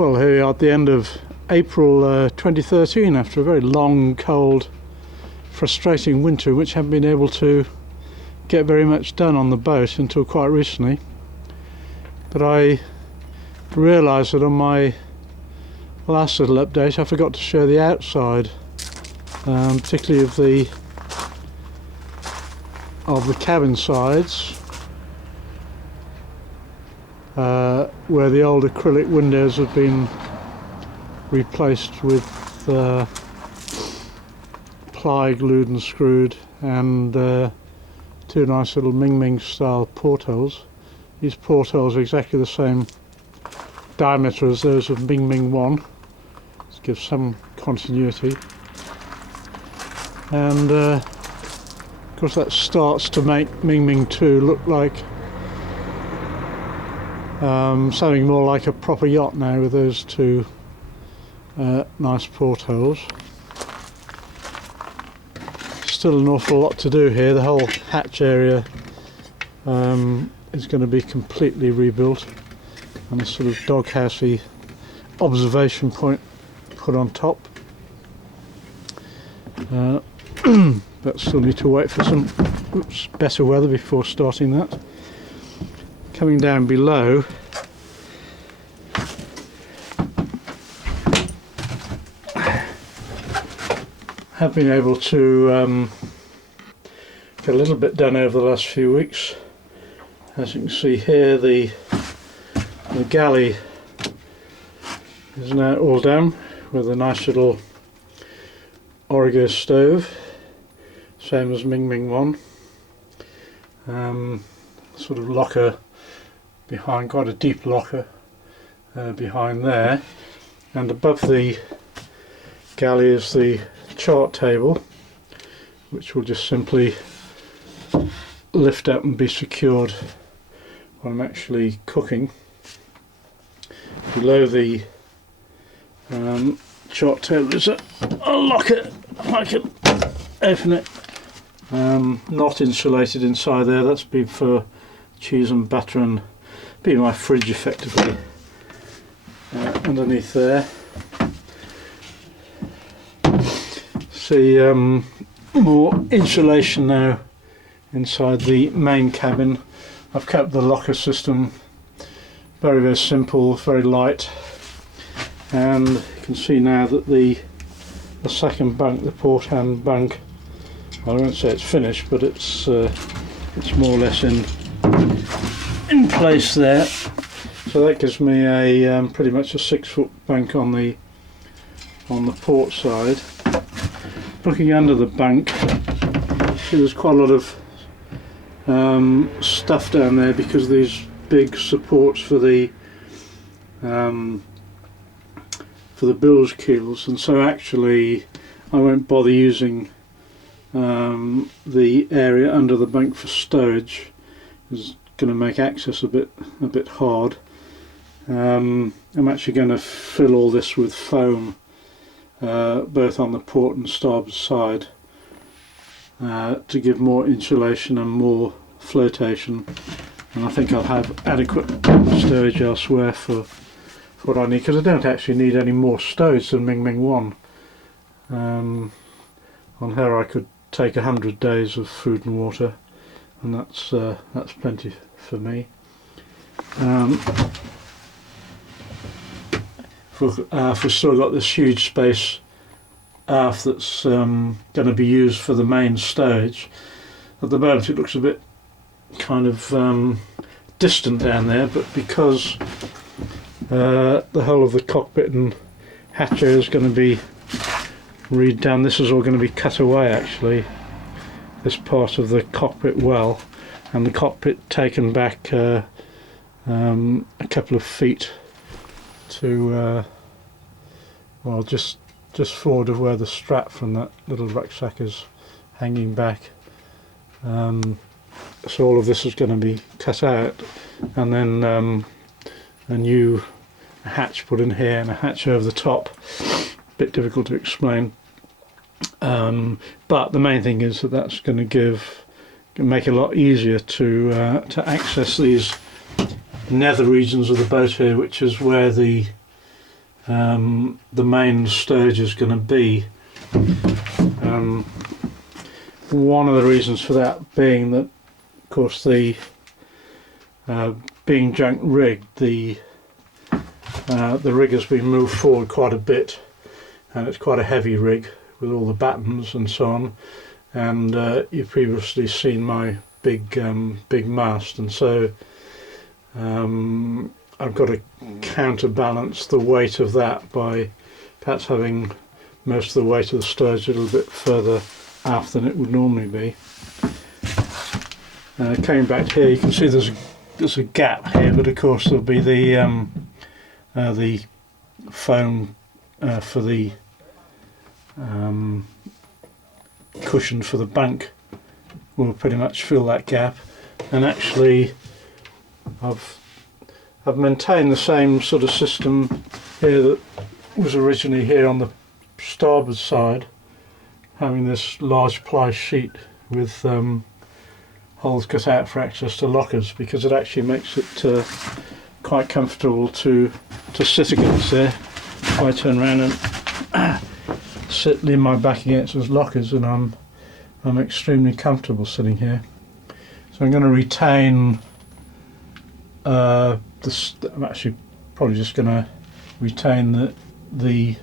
Well, here we are at the end of April 2013, after a very long, cold, frustrating winter, which haven't been able to get very much done on the boat until quite recently. But I realised that on my last little update I forgot to show the outside, particularly of the cabin sides, where the old acrylic windows have been replaced with ply glued and screwed, and two nice little Mingming style portholes. These portholes are exactly the same diameter as those of Mingming I, to give some continuity, and of course that starts to make Mingming II look like something more like a proper yacht now, with those two nice portholes. Still an awful lot to do here. The whole hatch area is going to be completely rebuilt, and a sort of doghousey observation point put on top. But still need to wait for some better weather before starting that. Coming down below, have been able to get a little bit done over the last few weeks. As you can see here, the galley is now all done, with a nice little Origo stove, same as Mingming I. Sort of locker behind, quite a deep locker behind there, and above the galley is the chart table, which will just simply lift up and be secured while I'm actually cooking. Below the chart table is a locker. I can open it. Not insulated inside there. That's been for cheese and butter, and be my fridge effectively underneath there. See more insulation now inside the main cabin. I've kept the locker system very, very simple, very light, and you can see now that the second bunk, the port hand bunk, I won't say it's finished, but it's more or less in place there. So that gives me a pretty much a 6-foot bunk on the port side. Looking under the bunk, see there's quite a lot of stuff down there because of these big supports for the bilge keels, and so actually I won't bother using the area under the bunk for stowage. It's going to make access a bit hard. I'm actually going to fill all this with foam, both on the port and starboard side, to give more insulation and more flotation, and I think I'll have adequate stowage elsewhere for what I need, because I don't actually need any more stowage than Mingming I. On her I could take 100 days of food and water, and that's plenty for me. We've still got this huge space aft that's going to be used for the main stowage. At the moment it looks a bit kind of distant down there, but because the whole of the cockpit and hatch area is going to be redone, this is all going to be cut away actually, this part of the cockpit well, and the cockpit taken back a couple of feet to well, just forward of where the strap from that little rucksack is hanging back. So all of this is going to be cut out, and then a new hatch put in here and a hatch over the top. Bit difficult to explain, but the main thing is that that's going to make it a lot easier to access these nether regions of the boat here, which is where the the main sturge is going to be. One of the reasons for that being that, of course, the being junk rigged, the rig has been moved forward quite a bit, and it's quite a heavy rig with all the battens and so on. And you've previously seen my big mast, and so I've got to counterbalance the weight of that by perhaps having most of the weight of the sturge a little bit further aft than it would normally be. Coming back here, you can see there's a gap here, but of course there'll be the foam for the cushion for the bank will pretty much fill that gap. And actually I've maintained the same sort of system here that was originally here on the starboard side, having this large ply sheet with holes cut out for access to lockers, because it actually makes it quite comfortable to sit against there. If I turn around and lean my back against those lockers, and I'm extremely comfortable sitting here. So I'm going to retain I'm actually probably just going to retain the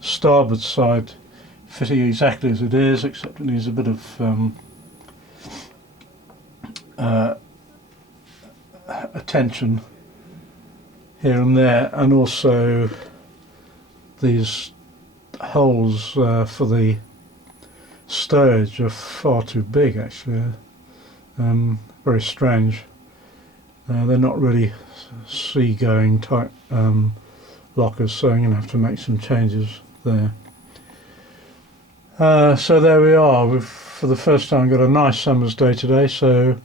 starboard side fitting exactly as it is, except it needs a bit of attention here and there, and also these holes for the sturge are far too big actually. Very strange. They're not really sea-going type lockers, so I'm going to have to make some changes there. So there we are. We've, for the first time, got a nice summer's day today, so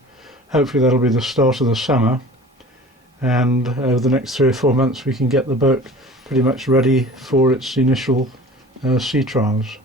hopefully that'll be the start of the summer, and over the next 3 or 4 months we can get the boat pretty much ready for its initial sea trials.